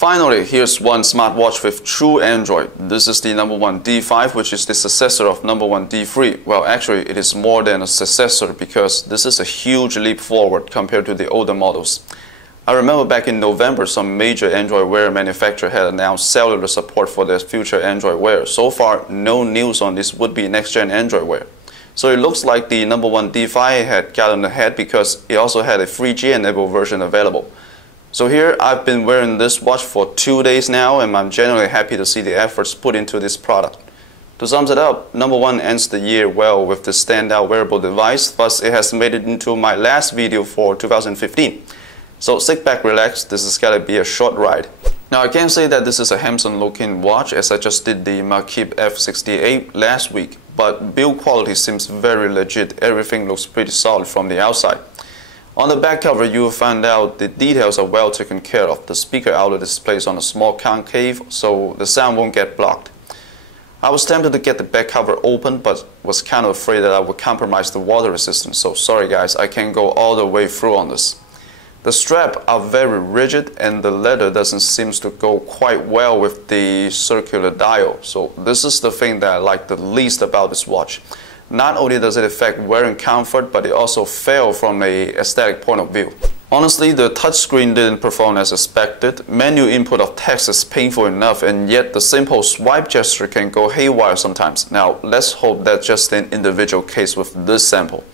Finally, here's one smartwatch with true Android. This is the No.1 D5, which is the successor of No.1 D3. Well, actually, it is more than a successor because this is a huge leap forward compared to the older models. I remember back in November, some major Android Wear manufacturer had announced cellular support for their future Android Wear. So far, no news on this would-be next-gen Android Wear. So it looks like the No.1 D5 had gotten ahead because it also had a 3G-enabled version available. So here, I've been wearing this watch for 2 days now, and I'm genuinely happy to see the efforts put into this product. To sum it up, No.1 ends the year well with the standout wearable device, thus it has made it into my last video for 2015. So sit back, relax, this is gonna be a short ride. Now I can't say that this is a handsome looking watch as I just did the Mediatek F68 last week, but build quality seems very legit, everything looks pretty solid from the outside. On the back cover, you will find out the details are well taken care of. The speaker outlet is placed on a small concave, so the sound won't get blocked. I was tempted to get the back cover open, but was kind of afraid that I would compromise the water resistance, so sorry guys, I can't go all the way through on this. The straps are very rigid, and the leather doesn't seem to go quite well with the circular dial, so this is the thing that I like the least about this watch. Not only does it affect wearing comfort, but it also fails from an aesthetic point of view. Honestly, the touchscreen didn't perform as expected. Menu input of text is painful enough, and yet the simple swipe gesture can go haywire sometimes. Now, let's hope that's just an individual case with this sample.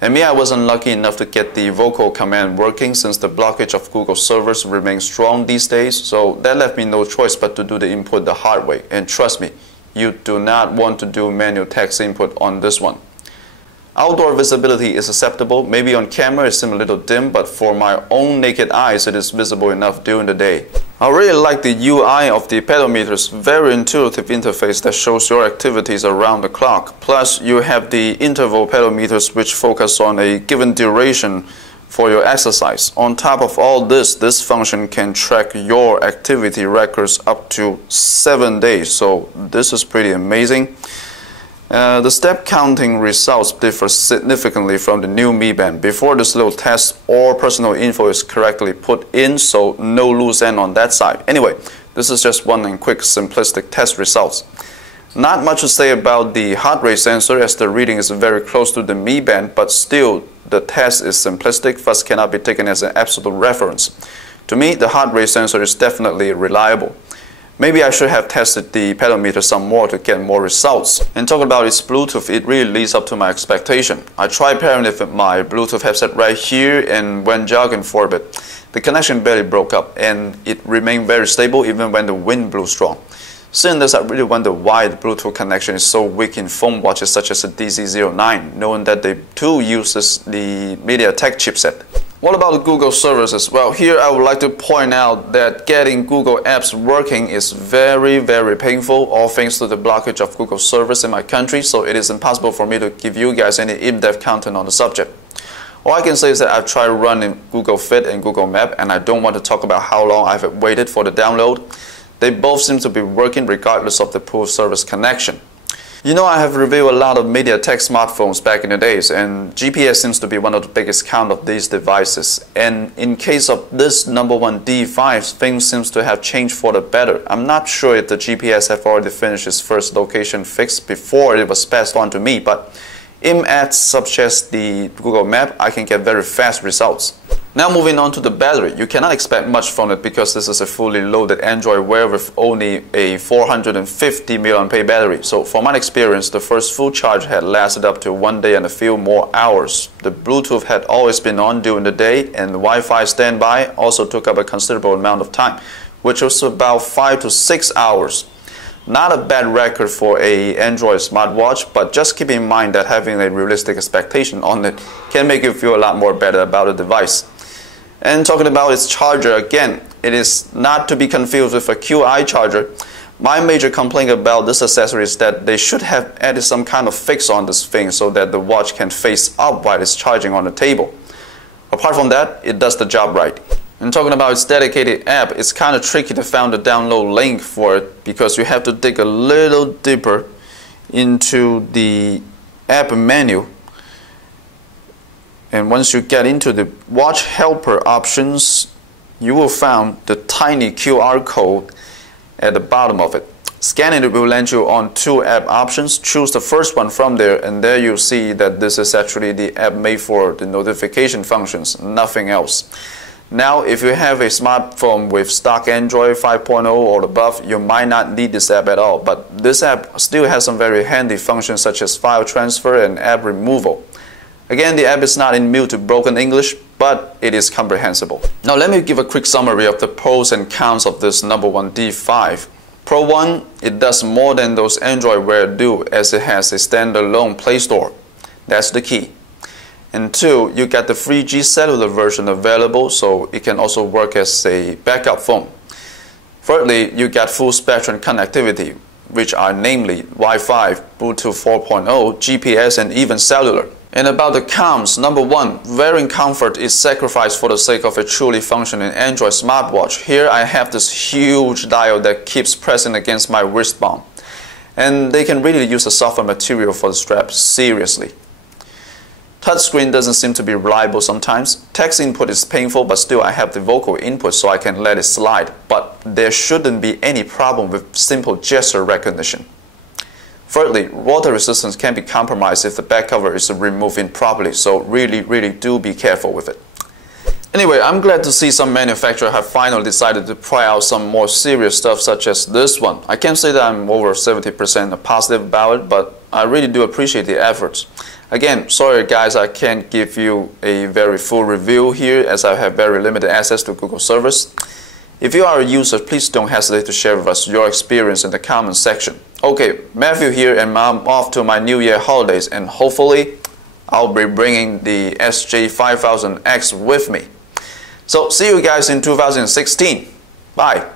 And me, I wasn't lucky enough to get the vocal command working since the blockage of Google servers remains strong these days, so that left me no choice but to do the input the hard way. And trust me, you do not want to do manual text input on this one. Outdoor visibility is acceptable. Maybe on camera it seems a little dim, but for my own naked eyes it is visible enough during the day. I really like the UI of the pedometer's very intuitive interface that shows your activities around the clock. Plus you have the interval pedometers which focus on a given duration for your exercise. On top of all this, this function can track your activity records up to 7 days, so this is pretty amazing. The step counting results differ significantly from the new Mi Band. Before this little test, all personal info is correctly put in, so no loose end on that side. Anyway, this is just one and quick simplistic test results. Not much to say about the heart rate sensor as the reading is very close to the Mi Band, but still the test is simplistic, thus cannot be taken as an absolute reference. To me, the heart rate sensor is definitely reliable. Maybe I should have tested the pedometer some more to get more results. And talking about its Bluetooth, it really lives up to my expectation. I tried pairing it with my Bluetooth headset right here and went jogging for a bit. The connection barely broke up and it remained very stable even when the wind blew strong. Seeing this, I really wonder why the Bluetooth connection is so weak in phone watches such as the DC09, knowing that they too uses the Mediatek chipset. What about the Google services? Well, here I would like to point out that getting Google apps working is very painful, all thanks to the blockage of Google servers in my country, so it is impossible for me to give you guys any in-depth content on the subject. All I can say is that I've tried running Google Fit and Google Map, and I don't want to talk about how long I've waited for the download. They both seem to be working regardless of the poor service connection. You know, I have reviewed a lot of Mediatek smartphones back in the days, and GPS seems to be one of the biggest count of these devices. And in case of this No.1 D5, things seems to have changed for the better. I'm not sure if the GPS have already finished its first location fix before it was passed on to me, but in apps such as the Google Map, I can get very fast results. Now moving on to the battery, you cannot expect much from it because this is a fully loaded Android Wear with only a 450 mAh battery. So from my experience, the first full charge had lasted up to 1 day and a few more hours. The Bluetooth had always been on during the day, and the Wi-Fi standby also took up a considerable amount of time, which was about 5 to 6 hours. Not a bad record for an Android smartwatch, but just keep in mind that having a realistic expectation on it can make you feel a lot more better about the device. And talking about its charger again, it is not to be confused with a QI charger. My major complaint about this accessory is that they should have added some kind of fix on this thing so that the watch can face up while it's charging on the table. Apart from that, it does the job right. And talking about its dedicated app, it's kind of tricky to find the download link for it because you have to dig a little deeper into the app menu. And once you get into the watch helper options, you will find the tiny QR code at the bottom of it. Scanning it will land you on 2 app options. Choose the first one from there, and there you'll see that this is actually the app made for the notification functions, nothing else. Now, if you have a smartphone with stock Android 5.0 or above, you might not need this app at all, but this app still has some very handy functions such as file transfer and app removal. Again, the app is not in mute to broken English, but it is comprehensible. Now, let me give a quick summary of the pros and cons of this No.1 D5. Pro 1, it does more than those Android Wear do, as it has a standalone Play Store. That's the key. And 2, you get the 3G cellular version available, so it can also work as a backup phone. Thirdly, you get full spectrum connectivity, which are namely Wi-Fi, Bluetooth 4.0, GPS, and even cellular. And about the cons, number 1, wearing comfort is sacrificed for the sake of a truly functioning Android smartwatch. Here I have this huge dial that keeps pressing against my wristband. And they can really use a softer material for the strap, seriously. Touchscreen doesn't seem to be reliable sometimes. Text input is painful, but still I have the vocal input so I can let it slide. But there shouldn't be any problem with simple gesture recognition. Thirdly, water resistance can be compromised if the back cover is removed improperly, so really do be careful with it. Anyway, I'm glad to see some manufacturers have finally decided to try out some more serious stuff such as this one. I can't say that I'm over 70% positive about it, but I really do appreciate the efforts. Again, sorry guys, I can't give you a very full review here as I have very limited access to Google servers. If you are a user, please don't hesitate to share with us your experience in the comments section. Okay, Matthew here, and I'm off to my New Year holidays, and hopefully I'll be bringing the SJ5000X with me. So see you guys in 2016. Bye.